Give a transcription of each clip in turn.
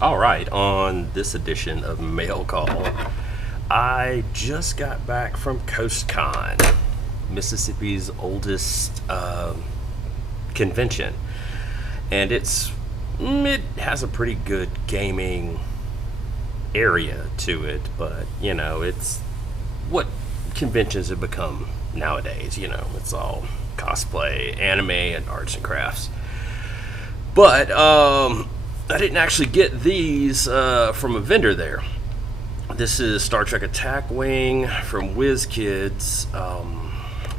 Alright, on this edition of Mail Call, I just got back from CoastCon, Mississippi's oldest convention. And it has a pretty good gaming area to it, but, you know, it's what conventions have become nowadays. You know, it's all cosplay, anime, and arts and crafts. But, I didn't actually get these from a vendor there. This is Star Trek Attack Wing from Wizkids.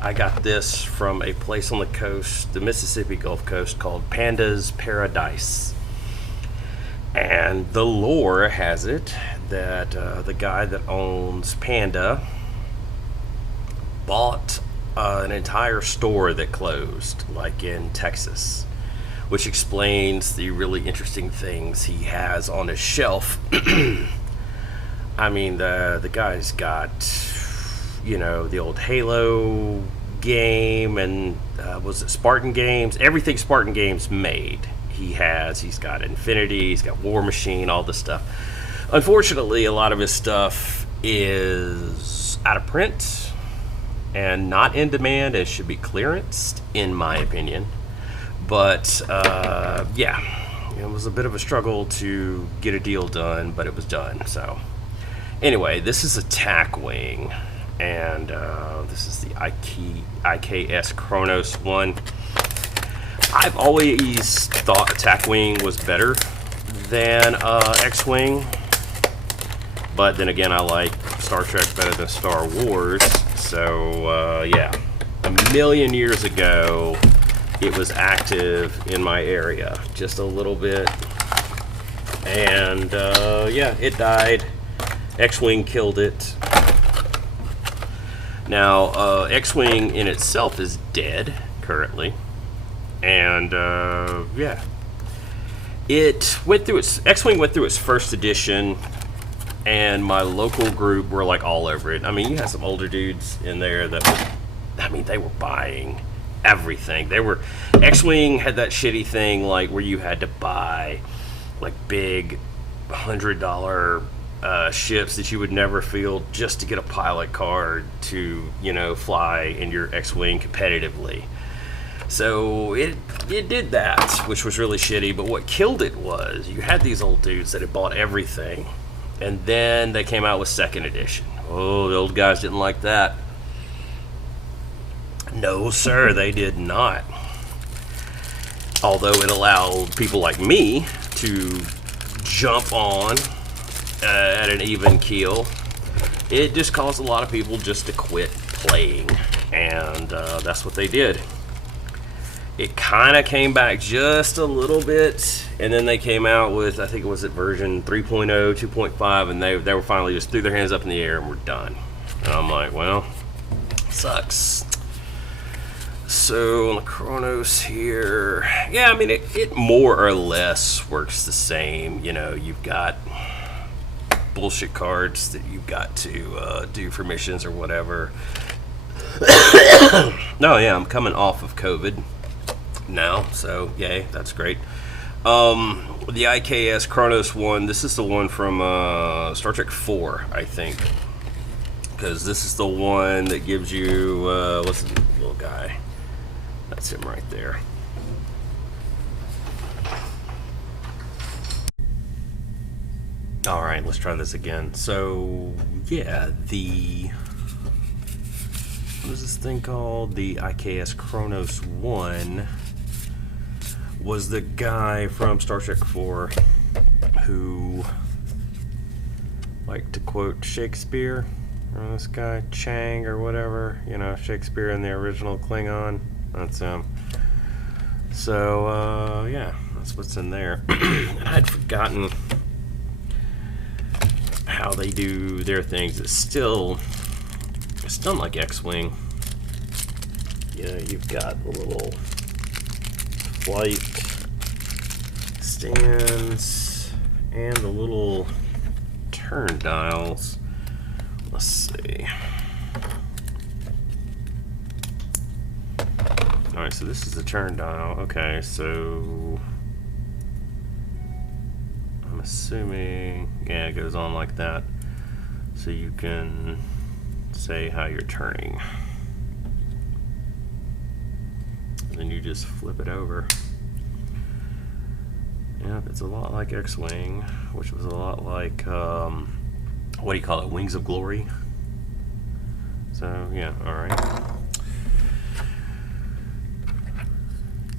I got this from a place on the coast, the Mississippi Gulf Coast, called Panda's Paradise. And the lore has it that the guy that owns Panda bought an entire store that closed, like in Texas, which explains the really interesting things he has on his shelf. I mean, the guy's got, you know, the old Halo game and was it Spartan Games? Everything Spartan Games made. He's got Infinity, he's got War Machine, all this stuff. Unfortunately, a lot of his stuff is out of print and not in demand and should be clearanced, in my opinion. But, yeah, it was a bit of a struggle to get a deal done, but it was done. So, anyway, this is Attack Wing, and this is the IKS Kronos one. I've always thought Attack Wing was better than X-Wing, but then again, I like Star Trek better than Star Wars. So, yeah, a million years ago, it was active in my area just a little bit, and yeah, it died. X-Wing killed it. Now, X-Wing in itself is dead currently, and yeah, X-Wing went through its first edition, and my local group were like all over it. I mean, you had some older dudes in there that they were buying everything. X-Wing had that shitty thing like where you had to buy like big $100 ships that you would never field just to get a pilot card to, you know, fly in your X-Wing competitively. So it did that, which was really shitty. But what killed it was you had these old dudes that had bought everything, and then they came out with second edition. Oh, the old guys didn't like that. No, sir, they did not. Although it allowed people like me to jump on at an even keel, it just caused a lot of people just to quit playing, and that's what they did. It kind of came back just a little bit, and then they came out with, I think it was at version 3.0, 2.5, and they were finally just threw their hands up in the air and were done. And I'm like, well, sucks. So on the Kronos here, yeah, I mean, it more or less works the same. You know, you've got bullshit cards that you've got to do for missions or whatever. No, yeah, I'm coming off of COVID now, so yay, that's great. The IKS Kronos one, this is the one from Star Trek 4, I think, because this is the one that gives you what's the little guy? That's him right there. All right, let's try this again. So, yeah, what is this thing called? The IKS Kronos 1 was the guy from Star Trek 4 who liked to quote Shakespeare. Or this guy, Chang or whatever, you know, Shakespeare in the original Klingon. That's him. So, yeah, that's what's in there. I'd forgotten how they do their things. It's done like X-Wing. You know, you've got the little flight stands and the little turn dials. Let's see. Alright, so this is the turn dial. Okay, so I'm assuming, yeah, it goes on like that. So you can say how you're turning. And then you just flip it over. Yeah, it's a lot like X-Wing, which was a lot like, what do you call it, Wings of Glory? So, yeah, alright.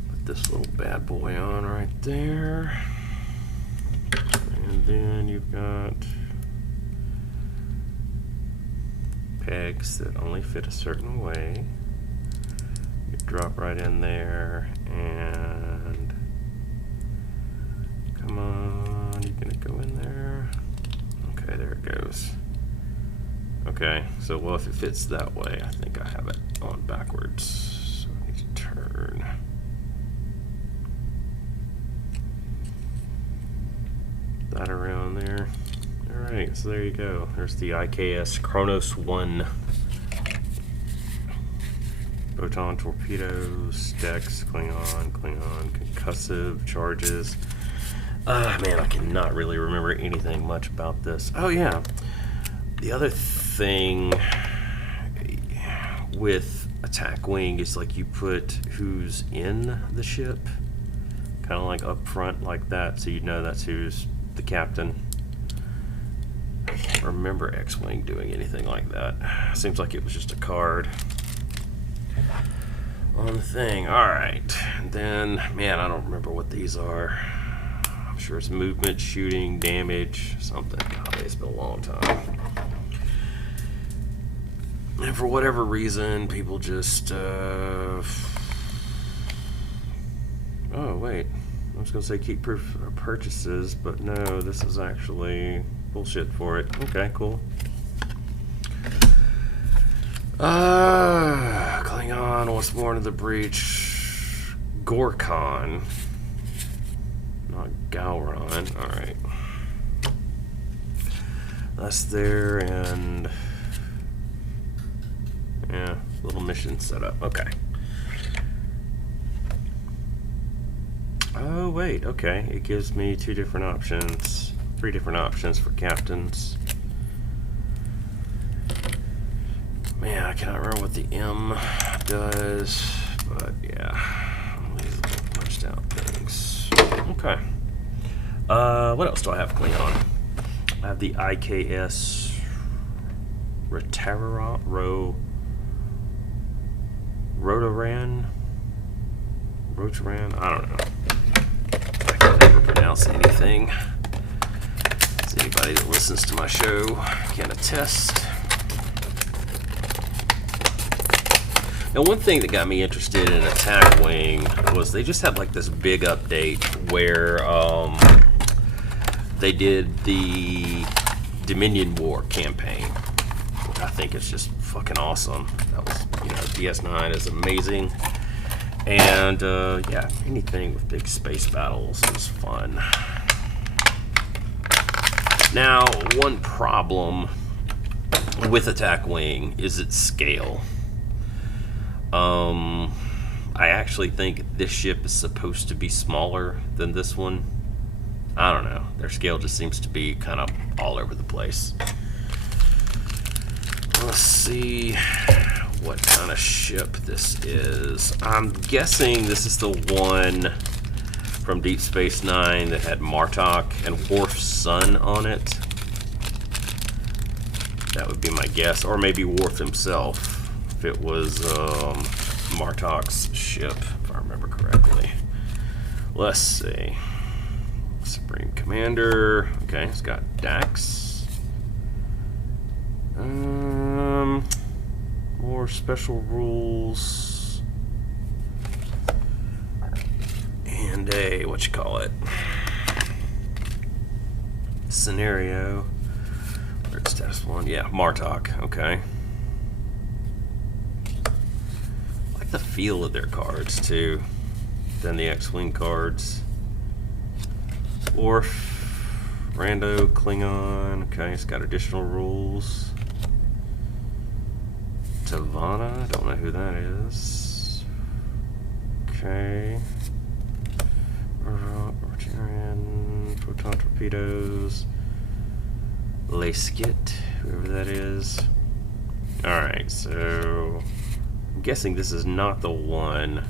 Put this little bad boy on right there. And then you've got pegs that only fit a certain way. You drop right in there, and come on, you gonna go in there? Okay, there it goes. Okay, so well, if it fits that way, I think I have it on backwards. So I need to turn. That around there. Alright, so there you go. There's the IKS Kronos 1. Photon torpedoes, decks, Klingon, concussive charges. Man, I cannot really remember anything much about this. Oh yeah, the other thing with Attack Wing is like you put who's in the ship, kind of like up front like that, so you know that's who's the captain. I can't remember X-Wing doing anything like that. Seems like it was just a card on the thing. Alright, then, man, I don't remember what these are. I'm sure it's movement, shooting, damage, something. God, it's been a long time. And for whatever reason, people just, oh, wait. I was going to say keep proof of purchases, but no, this is actually bullshit for it. Okay, cool. Klingon, what's more to the breach? Gorkon. Not Gowron. Alright. That's there, and yeah, little mission setup. Okay. Oh, wait, okay. It gives me three different options for captains. Man, I cannot remember what the M does, but yeah, all these little punched out things. Okay. What else do I have Klingon? I have the IKS Rotoran, I don't know. I can never pronounce anything. As anybody that listens to my show can attest. Now, one thing that got me interested in Attack Wing was they just had like this big update where they did the Dominion War campaign, which I think is just fucking awesome. That was, you know, DS9 is amazing. And yeah, anything with big space battles is fun. Now, one problem with Attack Wing is its scale. I actually think this ship is supposed to be smaller than this one. I don't know. Their scale just seems to be kind of all over the place. Let's see what kind of ship this is. I'm guessing this is the one from Deep Space Nine that had Martok and Worf's son on it. That would be my guess. Or maybe Worf himself, if it was Martok's ship, if I remember correctly. Let's see. Supreme Commander. Okay, it's got Dax. More special rules. And a, what you call it? Scenario. Where's status 1? Yeah, Martok. Okay. I like the feel of their cards too, than the X-Wing cards. Worf, Rando, Klingon. Okay, it's got additional rules. Tavana, don't know who that is. Okay. Rotarian, Photon torpedoes. Wizkids, whoever that is. Alright, so I'm guessing this is not the one